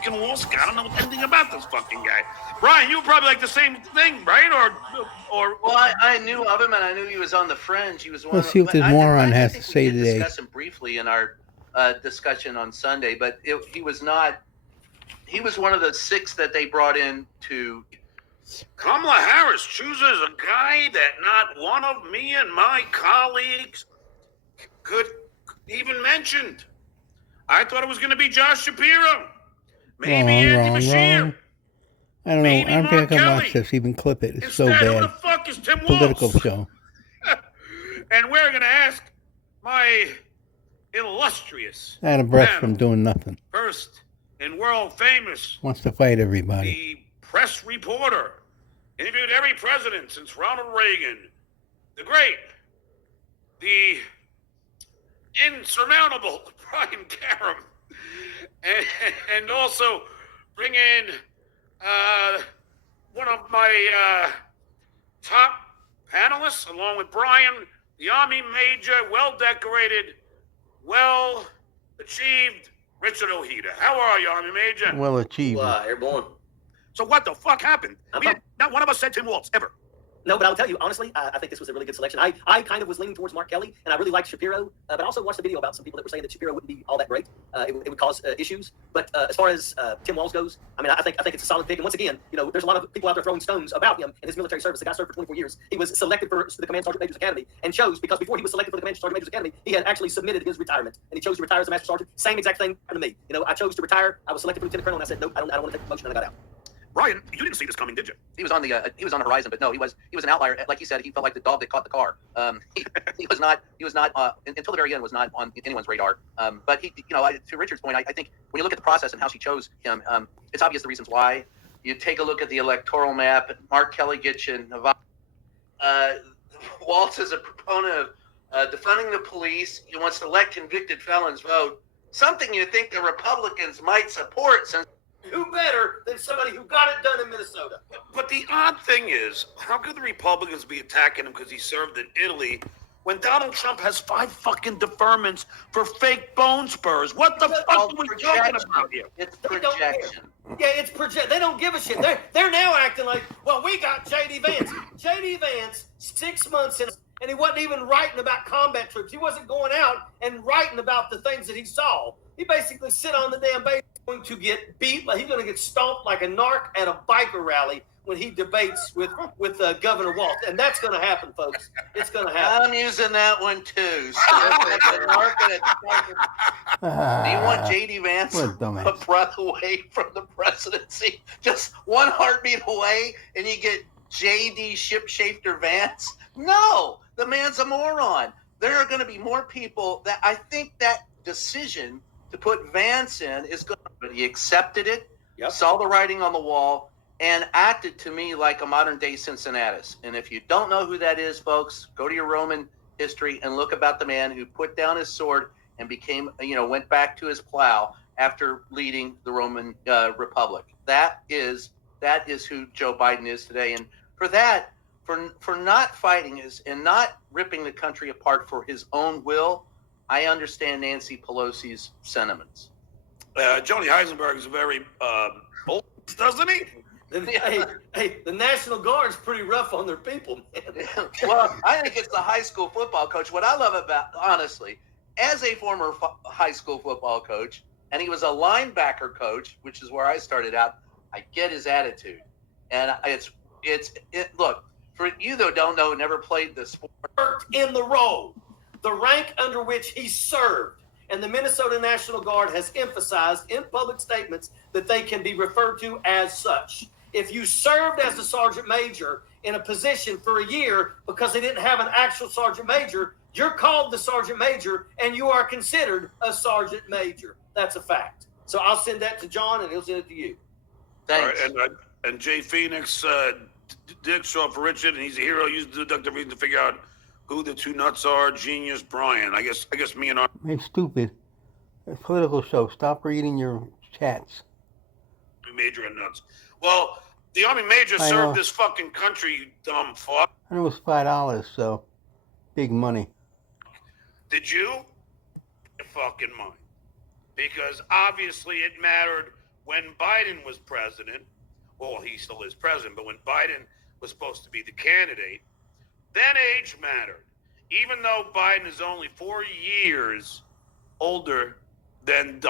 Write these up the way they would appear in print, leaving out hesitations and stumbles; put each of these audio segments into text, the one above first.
fucking Wall Street. I don't know anything about this fucking guy. Brian, you probably like the same thing, right? Or Well, I knew of him, and I knew he was on the fringe. He was one. Let's see what this moron has to say today. We did discuss him briefly in our discussion on Sunday, but he was not. He was one of the 6 that they brought in to. Kamala Harris chooses a guy that not one of me and my colleagues could even mentioned. I thought it was going to be Josh Shapiro. Maybe Andy Bashir. I don't know. I don't think I can watch this, even clip it. It's so bad. Who the fuck is Tim Political Walz? show. And we're going to ask my illustrious I had a breath from doing nothing. First and world famous. Wants to fight everybody. The press reporter. Interviewed every president since Ronald Reagan. The great. The insurmountable Brian Karam. And also bring in one of my top panelists, along with Brian, the Army Major, well-decorated, well-achieved Richard Ojeda. How are you, Army Major? Well achieved. Airborne. So what the fuck happened? Not one of us said Tim Walz, ever. No, but I'll tell you, honestly, I think this was a really good selection. I kind of was leaning towards Mark Kelly, and I really liked Shapiro, but I also watched the video about some people that were saying that Shapiro wouldn't be all that great. It would cause issues. But as far as Tim Walz goes, I mean, I think it's a solid pick. And once again, there's a lot of people out there throwing stones about him and his military service. The guy served for 24 years. He was selected for the Command Sergeant Major's Academy and chose, because before he was selected for the Command Sergeant Major's Academy, he had actually submitted his retirement. And he chose to retire as a Master Sergeant. Same exact thing to me. I chose to retire. I was selected for Lieutenant Colonel, and I said, nope, I don't want to take the promotion, and I got out. Brian, you didn't see this coming, did you? He was on the horizon, but no, he was an outlier. Like you said, he felt like the dog that caught the car. He was not until the very end was not on anyone's radar. But he, to Richard's point, I think when you look at the process and how she chose him, it's obvious the reasons why. You take a look at the electoral map. Mark Kelly gets you Nevada. Walz is a proponent of defunding the police. He wants to let convicted felons vote. Something you think the Republicans might support, since who better than somebody who got it done in Minnesota? But the odd thing is, how could the Republicans be attacking him because he served in Italy when Donald Trump has 5 fucking deferments for fake bone spurs? What the fuck are we talking about here? It's projection. Yeah, it's project. They don't give a shit. They're now acting like, well, we got J.D. Vance. J.D. Vance, 6 months in, and he wasn't even writing about combat troops. He wasn't going out and writing about the things that he saw. He basically sit on the damn base. Going to get beat, like he's going to get stomped like a narc at a biker rally when he debates with Governor Walz, and that's going to happen, folks. It's going to happen. I'm using that one too. Do you want J.D. Vance a breath away from the presidency? Just one heartbeat away, and you get J.D. Shipshafter Vance? No, the man's a moron. There are going to be more people that I think that decision to put Vance in is good. But he accepted it, saw the writing on the wall, and acted to me like a modern-day Cincinnatus. And if you don't know who that is, folks, go to your Roman history and look about the man who put down his sword and became, went back to his plow after leading the Roman Republic. That is who Joe Biden is today. And for that, for not fighting and not ripping the country apart for his own will, I understand Nancy Pelosi's sentiments. Joni Heisenberg is very bold, doesn't he? Hey, the National Guard's pretty rough on their people, man. Well, I think it's the high school football coach. What I love about, honestly, as a former high school football coach, and he was a linebacker coach, which is where I started out, I get his attitude. And look, for you that don't know, never played the sport. In the role, the rank under which he served. And the Minnesota National Guard has emphasized in public statements that they can be referred to as such. If you served as a sergeant major in a position for a year because they didn't have an actual sergeant major, you're called the sergeant major and you are considered a sergeant major. That's a fact. So I'll send that to John and he'll send it to you. Thanks. All right, and Jay Phoenix did show up for Richard, and he's a hero. Used deductive reason to figure out who the 2 nuts are. Genius, Brian. I guess me and Hey, stupid. A political show. Stop reading your chats. Major and nuts. Well, the Army Major served this fucking country, you dumb fuck. And it was $5, so big money. Did you? Your fucking mind. Because obviously it mattered when Biden was president, well, he still is president, but when Biden was supposed to be the candidate, then age mattered. Even though Biden is only 4 years older than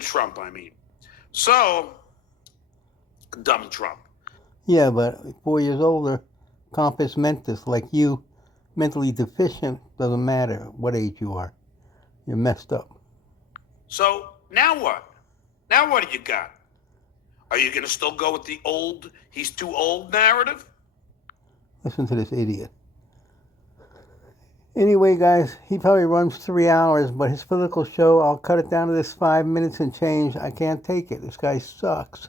Trump, I mean. So, dumb Trump. Yeah, but 4 years older, compos mentis, like you, mentally deficient, doesn't matter what age you are. You're messed up. So, now what? Now what do you got? Are you going to still go with the old, he's too old narrative? Listen to this idiot. Anyway, guys, he probably runs 3 hours, but his political show, I'll cut it down to this 5 minutes and change. I can't take it. This guy sucks.